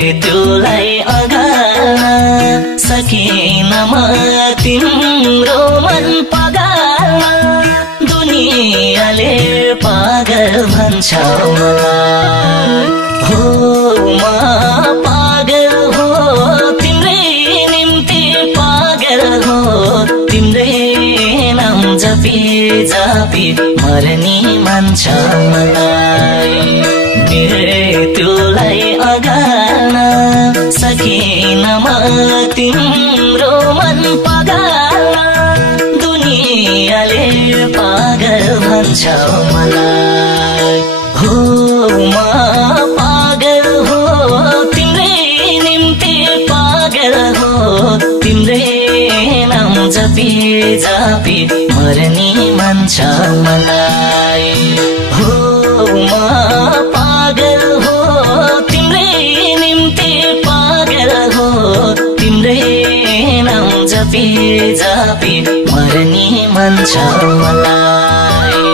मृत्युलाई अगाल्न सकिन म तिम्रो मन पगाल्न दुनियाँले पागल भन्छ मलाई हो म पागल हो तिम्रै निम्ति पागल हो तिम्रै नाम जपी जपी मर्ने मन छ मलाई मृत्युलाई अगाल्न सकिन म तिम्रो मन पगाल्न दुनियाँले पागल भन्छ मलाई हो म पागल हो तिम्रै निम्ति पागल हो तिम्रै नाम जपी जपी मर्ने मन छ मलाई हो म पागल हो तिम्रै निम्ति पागल हो तिम्रै नाम जपी जपी मर्ने मन छ मलाई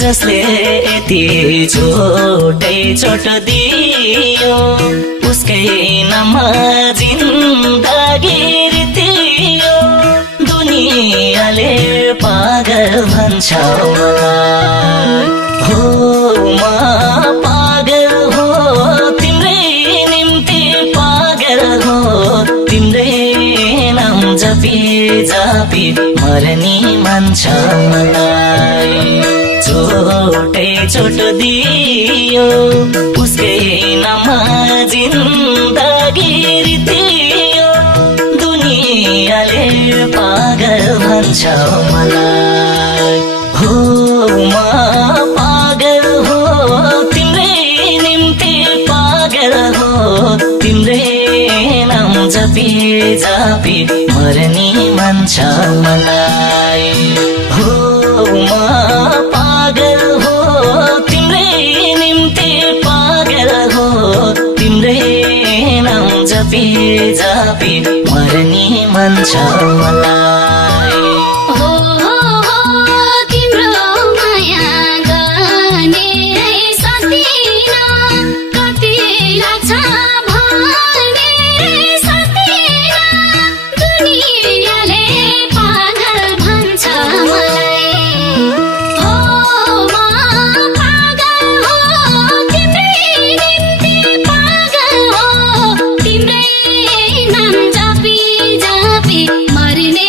जसले यति छोटै छोट दियो उसकै नाममा जिन्दगी रित्तियो दुनियाँले पागल भन्छ मलाई हो म पागल हो तिम्रै निम्ति पागल हो तिम्रै नाम जपी जपी मर्ने मन छ मलाई छोटै छोट दियो उसकै नाममा जिन्दगी रित्तियो दुनियाँले पागल भन्छ मलाई हो म पागल हो तिम्रै निम्ति पागल हो तिम्रै नाम जपी जपी मर्ने मन छ मलाई हो म पागल हो तिम्रै निम्ति पागल हो तिम्रै नाम जपी जपी मर्ने मन छ मलाई मर्ने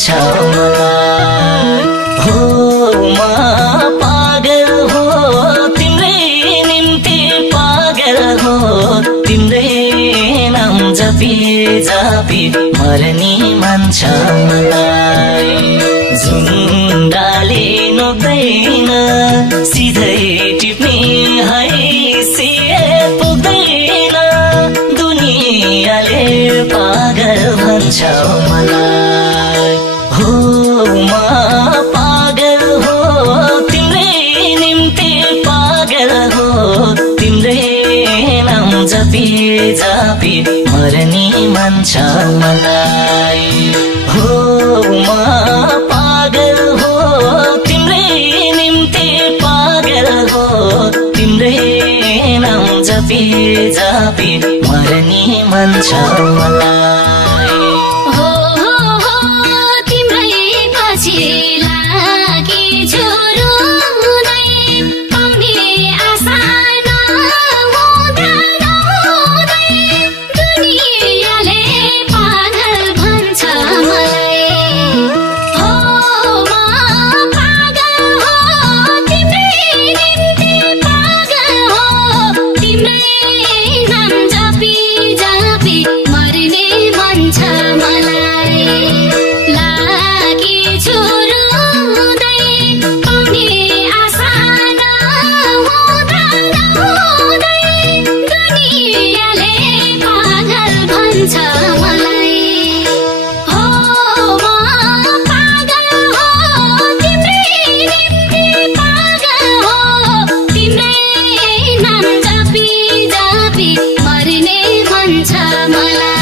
भन्छ मलाई हो म पागल हो तिम्रै निम्ति पागल हो तिम्रै नाम जपी जपी मर्ने मन छ मलाई जुन डाले नोक्दैन सिधै टिप्ने हैसियत पुग्दैन दुनियाँले पागल भन्छ मलाई हो म पागल हो तिम्रै निम्ति पागल हो तिम्रै नाम जपी जपी मर्ने मन छ मलाई हो म पागल हो तिम्रै निम्ति पागल हो तिम्रै नाम जपी जपी मर्ने मन छ मलाई तिम्रै पछि लागे छोरुँदै पाउने आशा नहुँदा नहुँदै दुनियाँले पागल भन्छ मलाई हो म पागल हो तिम्रै निम्ति पागल हो तिम्रै नाम जपी जपी मर्ने मन छ मलाई लागी छोरुँदै पाउने आशा नहुँदा नहुँदै दुनियाँले पागल भन्छ मलाई हो म पागल हो तिम्रै निम्ति पागल हो तिम्रै नाम जपी जपी मर्ने मन छ मलाई